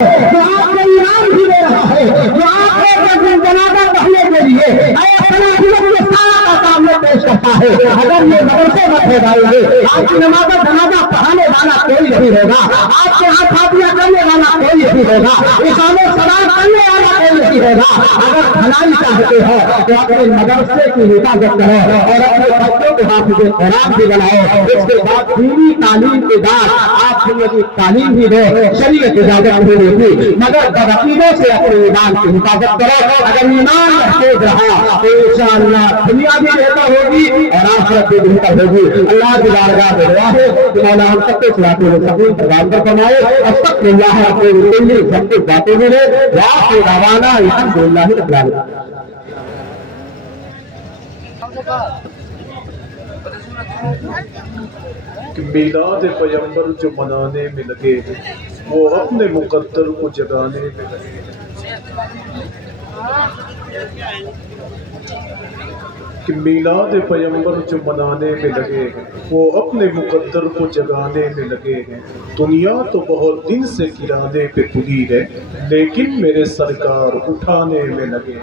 جو آپ کو ایمان بھی دے رہا ہے، جو آپ کو جنازہ پڑھنے کے لیے صلاحیت کے سارا کام میں پیش کرتا ہے. اگر یہ مدرسے مت ہو جائیں گے، آپ کی نماز جنازہ پڑھانے والا کوئی نہیں ہوگا، آپ کے ہاتھ ہاتھیاں کرنے والا کوئی نہیں ہوگا، اقامت صلاۃ کرنے والا کوئی نہیں ہوگا. اگر بھلائی چاہتے ہو تو اپنے مدرسے کی حفاظت کرو اور اپنے بچوں کو حافظ قرآن بھی بناؤ. اس کے بعد دینی تعلیم کے بعد آپ کی تعلیم بھی دو. شریعت اجازت نہیں دیتی، مگر بدعقیدوں سے اپنے ایمان کی حفاظت کرو. اگر ایمان محفوظ رہا تو انشاءاللہ دنیا بھی بہتر ہوگی اور آخرت بھی بہتر ہوگی. اللہ کی بارگاہ میں دعا ہے کہ مولا ہم سب کو صراط المستقیم پر گامزن فرمائے. استغفر اللہ اپنے کلی سب کی باتیں ملے. وآخر دعوانا الحمدللہ رب العالمین. کہ میلاد پیغمبر جو منانے میں لگے وہ اپنے مقدر کو جگانے میں لگے. کہ میلاد پیغمبر جو منانے میں لگے وہ اپنے مقدر کو جگانے میں لگے ہیں. دنیا تو بہت دن سے گرانے پہ تلی ہے لیکن میرے سرکار اٹھانے میں لگے.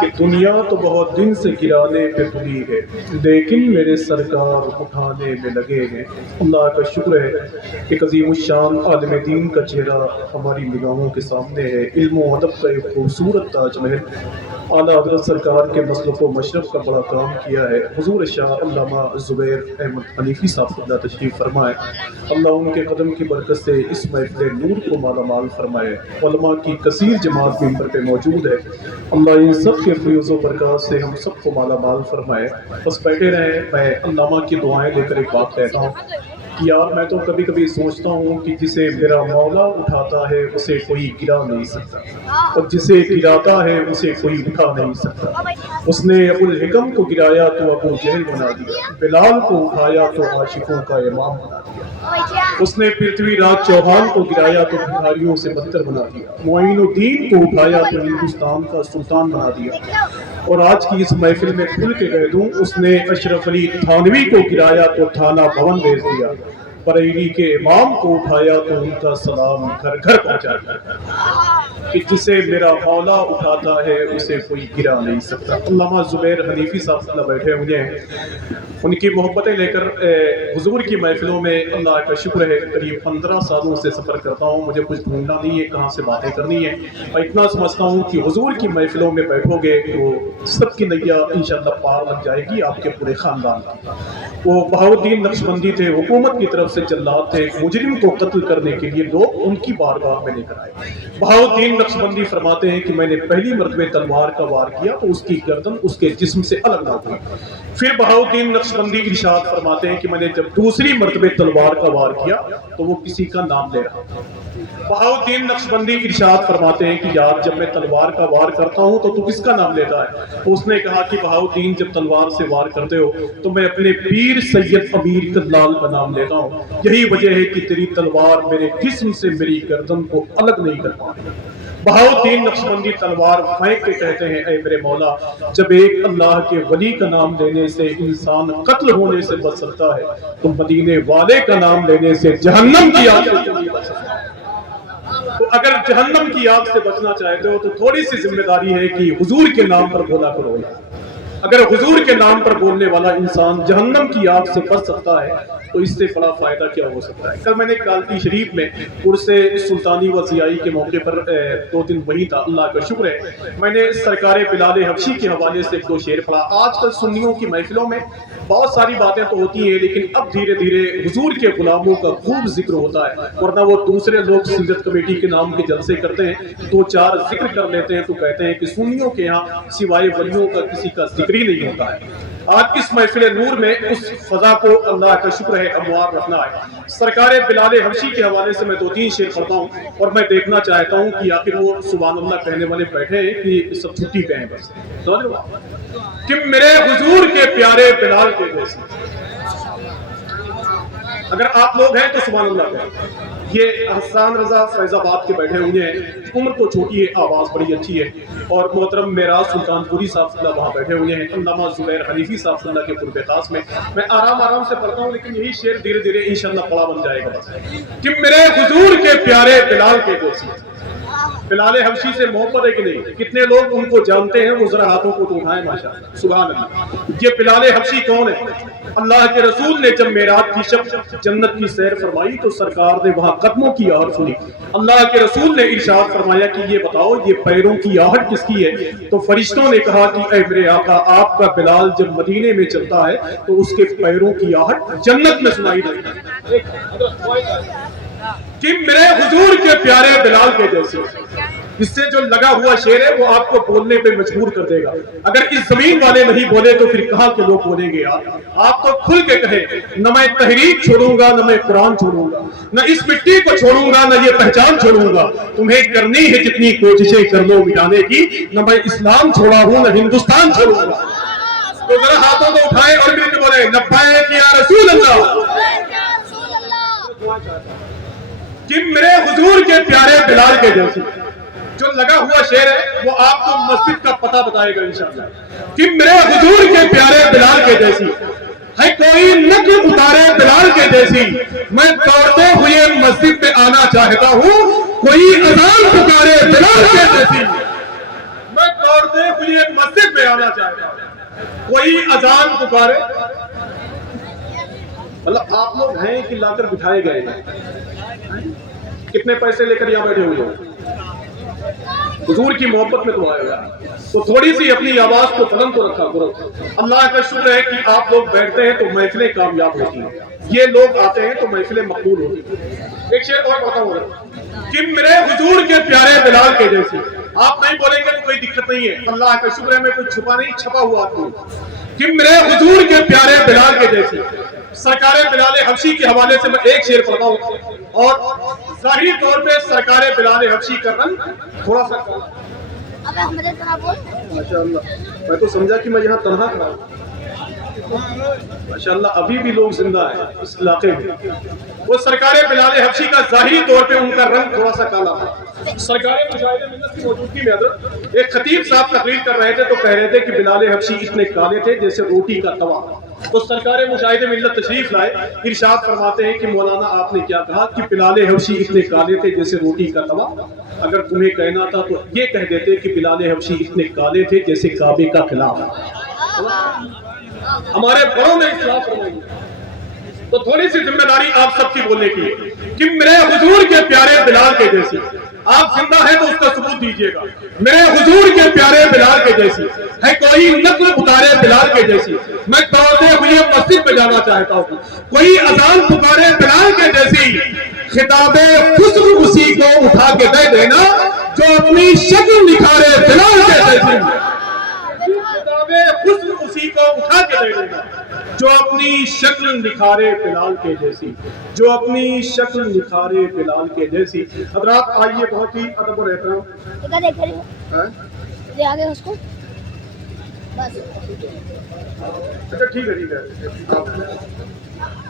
کہ دنیا تو بہت دن سے گرانے پہ تلی ہے لیکن میرے سرکار اٹھانے میں لگے ہیں. اللہ کا شکر ہے کہ عظیم الشان عالم دین کا چہرہ ہماری نگاہوں کے سامنے ہے. علم و ادب کا ایک خوبصورت تاج محل اعلیٰ حضرت سرکار کے مسلک و مشرف کا بڑا کام کیا ہے. حضور شاہ علامہ زبیر احمد حنیفی صاحب خدا تشریف فرمائے. اللہ ان کے قدم کی برکت سے اس محفل نور کو مالا مال فرمائے. علماء کی کثیر جماعت منبر پہ موجود ہے. اللہ ان سب کے فیض و برکات سے ہم سب کو مالا مال فرمائے. بس بیٹھے رہے. میں علامہ کی دعائیں لے کر ایک بات کہتا ہوں کہ یار میں تو کبھی کبھی سوچتا ہوں کہ جسے میرا مولا اٹھاتا ہے اسے کوئی گرا نہیں سکتا اور جسے گراتا ہے اسے کوئی اٹھا نہیں سکتا. اس نے ابو الحکم کو گرایا تو ابو جہل بنا دیا، بلال کو اٹھایا تو عاشقوں کا امام بنا دیا. اس نے پرتھوی راج چوہان کو گرایا تو بھکاریوں سے بدتر بنا دیا. معین الدین کو اٹھایا تو ہندوستان کا سلطان بنا دیا. اور آج کی اس محفل میں کھل کے کہہ دوں اس نے اشرف علی تھانوی کو گرایا تو تھانہ بھون بھیج دیا. بریلی کے امام کو اٹھایا تو ان کا سلام گھر گھر پہنچا دیا. کہ جسے میرا مولا اٹھاتا ہے اسے کوئی گرا نہیں سکتا. علامہ زبیر حنیفی صاحب بیٹھے ہوئے ہیں. ان کی محبتیں لے کر حضور کی محفلوں میں اللہ کا شکر ہے قریب 15 سالوں سے سفر کرتا ہوں. مجھے کچھ ڈھونڈنا نہیں ہے کہاں سے باتیں کرنی ہے. اور اتنا سمجھتا ہوں کہ حضور کی محفلوں میں بیٹھو گے تو سب کی نیا انشاءاللہ پار لگ جائے گی آپ کے پورے خاندان کی. وہ بہاؤالدین نقشبندی تھے، حکومت کی طرف سے جلاد تھے. مجرم کو قتل کرنے کے لیے لوگ ان کی بارگاہ میں لے کر آئے. بہاؤالدین نقشبندی فرماتے ہیں کہ میں نے پہلی مرتبہ تلوار کا وار کیا تو اس کی گردن اس کے جسم سے الگ نہ ہوئی. پھر بہاؤالدین نقشبندی ارشاد فرماتے ہیں کہ میں نے جب دوسری مرتبہ تلوار کا وار کیا تو وہ کسی کا نام لے رہا تھا. بہاؤالدین نقشبندی ارشاد فرماتے ہیں کہ یار جب میں تلوار کا وار کرتا ہوں تو کس کا نام لیتا ہے؟ اس نے کہا کہ بہاؤالدین جب تلوار سے وار کرتے ہو تو میں اپنے پیر سید امیر کلال کا نام لیتا ہوں. یہی وجہ ہے کہ تیری تلوار میرے جسم سے میری گردن کو الگ نہیں کر پاتی. بہاؤالدین نقشبندی تلوار پھینک کے کہتے ہیں اے میرے مولا جب ایک اللہ کے ولی کا نام لینے سے انسان قتل ہونے سے بچ سکتا ہے تو مدینے والے کا نام لینے سے جہنم کی آگ سے نہیں بچ سکتا. تو اگر جہنم کی آگ سے بچنا چاہتے ہو تو تھوڑی سی ذمہ داری ہے کہ حضور کے نام پر بولا کرو. اگر حضور کے نام پر بولنے والا انسان جہنم کی آگ سے بچ سکتا ہے تو اس سے بڑا فائدہ کیا ہو سکتا ہے. کل میں نے کالتی شریف میں عرس سلطانی و ضیائی کے موقع پر 2 دن وہی تھا. اللہ کا شکر ہے میں نے سرکار بلال حبشی کے حوالے سے 2 شعر پڑھا. آج کل سنیوں کی محفلوں میں بہت ساری باتیں تو ہوتی ہیں لیکن اب دھیرے دھیرے حضور کے غلاموں کا خوب ذکر ہوتا ہے. ورنہ وہ دوسرے لوگ سیرت کمیٹی کے نام کے جلسے کرتے ہیں 2-4 ذکر کر لیتے ہیں تو کہتے ہیں کہ سنیوں کے یہاں سوائے ولیوں کا کسی کا ذکر ہی نہیں ہوتا ہے. آج اس محفل نور میں اس فضا کو اللہ کا شکر ہے اموار رکھنا ہے. سرکار بلال حبشی کے حوالے سے میں 2-3 شعر پڑھتا ہوں اور میں دیکھنا چاہتا ہوں کہ آخر وہ سبحان اللہ کہنے والے بیٹھے ہیں کہ سب چھٹی پہ ہیں. بس کہ میرے حضور کے پیارے بلال کے جیسے اگر آپ لوگ ہیں تو سبحان اللہ کہیں. یہ حسان رضا فیض آباد کے بیٹھے ہوئے ہیں، عمر تو چھوٹی ہے، آواز بڑی اچھی ہے، اور محترم معراج سلطان پوری صاحب وہاں بیٹھے ہوئے ہیں، علامہ زبیر حنیفی صاحب کے قرب خاص میں آرام سے پڑھتا ہوں، لیکن یہی شعر دھیرے دھیرے انشاءاللہ پڑا بن جائے گا کہ میرے حضور کے پیارے بلال کے جیسی۔ بلال حبشی سے محبت ہے کہ نہیں؟ کتنے لوگ ان کو جانتے ہیں؟ وہ ذرا ہاتھوں کو اٹھائیں ماشاءاللہ، سبحان اللہ۔ یہ بلال حبشی کون ہے؟ اللہ کے رسول نے جب معراج کی شب جنت کی سیر فرمائی تو سرکار نے وہاں قدموں کی آہٹ سنی۔ اللہ کے رسول نے ارشاد فرمایا کہ یہ بتاؤ یہ پیروں کی آہٹ کس کی ہے؟ تو فرشتوں نے کہا کہ اے میرے آقا، آپ کا بلال جب مدینے میں چلتا ہے تو اس کے پیروں کی آہٹ جنت میں سنائی دیتی ہے کہ میرے حضور کے پیارے بلال کے جیسے۔ اس سے جو لگا ہوا شعر ہے وہ آپ کو بولنے پہ مجبور کر دے گا۔ اگر اس زمین والے نہیں بولے تو پھر کہاں کے لوگ بولیں گے؟ آپ تو کھل کے کہیں، نہ میں تحریک چھوڑوں گا، نہ میں قرآن چھوڑوں گا، نہ اس مٹی کو چھوڑوں گا، نہ یہ پہچان چھوڑوں گا، تمہیں کرنی ہے جتنی کوششیں کر لو مٹانے کی، نہ میں اسلام چھوڑا ہوں، نہ ہندوستان چھوڑوں گا۔ تو ذرا ہاتھوں کو اٹھائیں اور مل کے بولیں لبیک یا رسول اللہ، کہ میرے حضور کے پیارے بلال کے جیسے۔ جو لگا ہوا شعر ہے وہ آپ کو مسجد کا پتہ بتائے گا انشاءاللہ، کہ میرے حضور کے پیارے بلال کے جیسی ہے کوئی نقل اتارے بلال کے جیسی، میں دوڑتے ہوئے مسجد میں آنا چاہتا ہوں، کوئی اذان پکارے بلال کے جیسی، میں دوڑتے ہوئے مسجد میں آنا چاہتا ہوں، کوئی اذان پکارے۔ اللہ آپ لوگ ہیں کہ لا کر بٹھائے گئے ہیں؟ کتنے پیسے لے کر یہاں بیٹھے ہوئے ہو؟ حضور کی محبت میں تو آئے گا تو تھوڑی سی اپنی آواز کو بلند تو رکھا کرو۔ اللہ کا شکر ہے کہ آپ لوگ بیٹھتے ہیں تو محفلیں کامیاب ہوتی ہیں، یہ لوگ آتے ہیں تو محفلیں مقبول ہوتی ہیں۔ ایک شعر اور پڑھتا ہوں کہ میرے حضور کے پیارے بلال کے جیسے۔ آپ نہیں بولیں گے تو کوئی دقت نہیں ہے، اللہ کا شکر ہے میں کوئی چھپا نہیں، چھپا ہوا آتا ہوں کہ میرے حضور کے پیارے بلال کے جیسے۔ سرکار بلال حبشی کے حوالے سے میں ایک شعر پڑھتا ہوں، اور ظاہری طور پہ سرکار بلال حبشی کا رنگ تھوڑا سا ماشاءاللہ، میں تو سمجھا کہ میں یہاں تنہا کھڑا ہوں۔ ماشاءاللہ ابھی بھی لوگ زندہ ہیں اس علاقے میں۔ وہ سرکار بلال حبشی کا ظاہری طور پہ ان کا رنگ تھوڑا سا کالا تھا۔ سرکار مشاہد ملت کی موجودگی میں حضرت ایک خطیب صاحب تقریر کر رہے تھے تو کہہ رہے تھے کہ بلال حبشی اتنے کالے تھے جیسے روٹی کا توا۔ تو سرکار مشاہد ملت تشریف لائے، ارشاد فرماتے ہیں کہ مولانا آپ نے کیا کہا کہ بلال حبشی اتنے کالے تھے جیسے روٹی کا توا؟ اگر تمہیں کہنا تھا تو یہ کہہ دیتے کہ بلال حبشی اتنے کالے تھے جیسے کعبے کا خلاف۔ ہمارے بڑوں نے اصلاح فرمائی، تو تھوڑی سی ذمہ داری آپ سب کی بولنے کی ہے کہ میرے حضور کے پیارے بلال کے جیسی۔ آپ زندہ ہیں تو اس کا ثبوت دیجیے گا۔ میرے حضور کے پیارے بلال کے جیسی ہے کوئی نقل اتارے بلال کے جیسی، میں دوڑتے ہوئے مسجد میں جانا چاہتا ہوں، کوئی اذان پکارے بلال کے جیسی، خطاب حسن اسی کو اٹھا کے دے دینا جو اپنی شکل نکھارے بلال کے جیسی، خطاب حسن اسی کو اٹھا کے دے دینا جو اپنی شکل نکھارے بلال کے جیسی، جو اپنی شکل نکھارے بلال کے جیسی۔ حضرات آئیے، بہت ہی ادب و احترام۔ آگے اس کو بس اچھا ٹھیک ہے، ٹھیک ہے،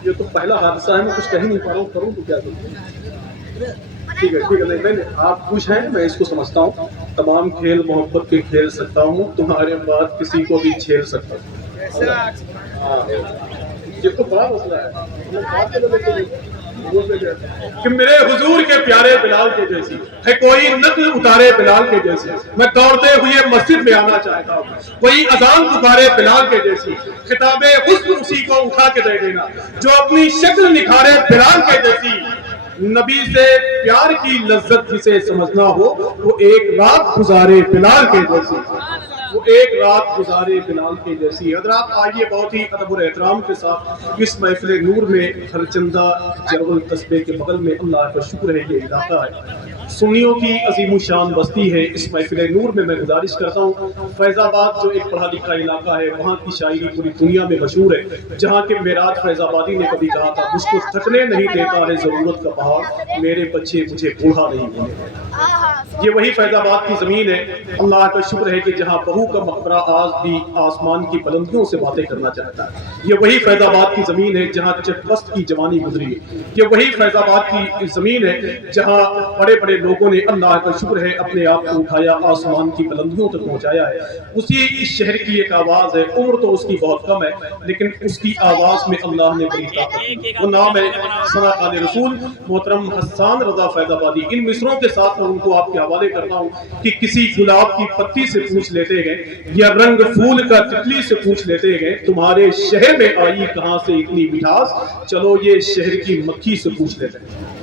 یہ تو پہلا حادثہ ہے، میں کچھ کہہ نہیں پا رہا ہوں، کروں تو کیا کروں؟ ٹھیک ہے، ٹھیک ہے، نہیں آپ خوش ہیں، میں اس کو سمجھتا ہوں۔ تمام کھیل محبت کے کھیل سکتا ہوں، تمہارے بعد کسی کو بھی چھیل سکتا ہوں۔ یہ تو بڑا مسئلہ ہے کہ میرے حضور کے پیارے بلال کے جیسی ہے کوئی نقل اتارے بلال کے جیسی، میں دوڑتے ہوئے مسجد میں آنا چاہتا ہوں، کوئی اذان پکارے بلال کے جیسی، خطاب حسن اسی کو اٹھا کے دے دینا جو اپنی شکل نکھارے بلال کے جیسی۔ نبی سے پیار کی لذت جسے سمجھنا ہو وہ ایک رات گزارے بلال کے جیسی، وہ ایک رات گزارے بلال کے جیسی۔ حضرات آئیے، بہت ہی ادب و احترام کے ساتھ اس محفل نور میں خرچندہ جرول قصبے کے بغل میں اللہ کا شکر ہے یہ علاقہ ہے، سنیوں کی عظیم الشان بستی ہے اس محفل نور میں گزارش کرتا ہوں فیض آباد جو ایک پڑھا لکھا علاقہ ہے وہاں کی شاعری پوری دنیا میں مشہور ہے جہاں کے معراج فیض آبادی نے کبھی کہا تھا مجھ کو تھکنے نہیں دیتا ہے ضرورت کا پہاڑ میرے بچے مجھے بوڑھا نہیں بولے یہ وہی فیض آباد کی زمین ہے اللہ کا شکر ہے کہ جہاں بہو کا مقبرہ آج بھی آسمان کی بلندیوں سے باتیں کرنا چاہتا ہے یہ وہی فیض آباد کی زمین ہے جہاں چٹبست کی جوانی گزری ہے یہ وہی فیض آباد کی زمین ہے جہاں بڑے بڑے لوگوں نے اللہ کا شکر ہے اپنے آپ کو اٹھایا آسمان کی بلندیوں تک پہنچایا ہے اسی اس شہر کی ایک آواز ہے عمر تو اس کی بہت کم ہے لیکن اس کی آواز میں اللہ نے بڑی طاقت وہ نام ہے ثنا خان رسول محترم حسان رضا فیض آبادی ان مصروں کے ساتھ میں ان کو آپ کے حوالے کرتا ہوں کہ کسی گلاب کی پتی سے پوچھ لیتے گئے یا رنگ پھول کا تتلی سے پوچھ لیتے گئے تمہارے شہر میں آئی کہاں سے اتنی مٹھاس چلو یہ شہر کی مکھی سے پوچھ لیتے ہیں